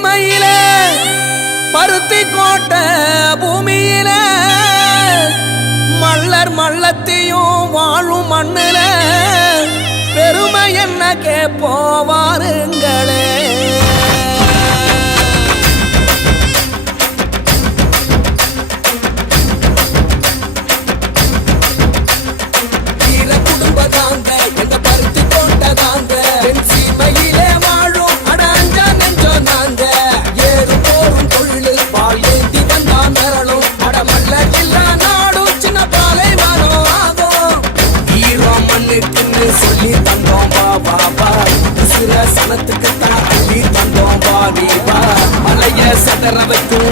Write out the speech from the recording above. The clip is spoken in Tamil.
சீமையில பருத்தி கோட்டை பூமியில மல்லர் மல்லத்தையும் வாழும் மண்ணுல பெருமை என்ன கேப்போவாருங்களே. சொல்லி தந்தோம் பாபா சனத்துக்கு தான் அள்ளி தந்தோம் பாபா மலைய சதற வைக்கும்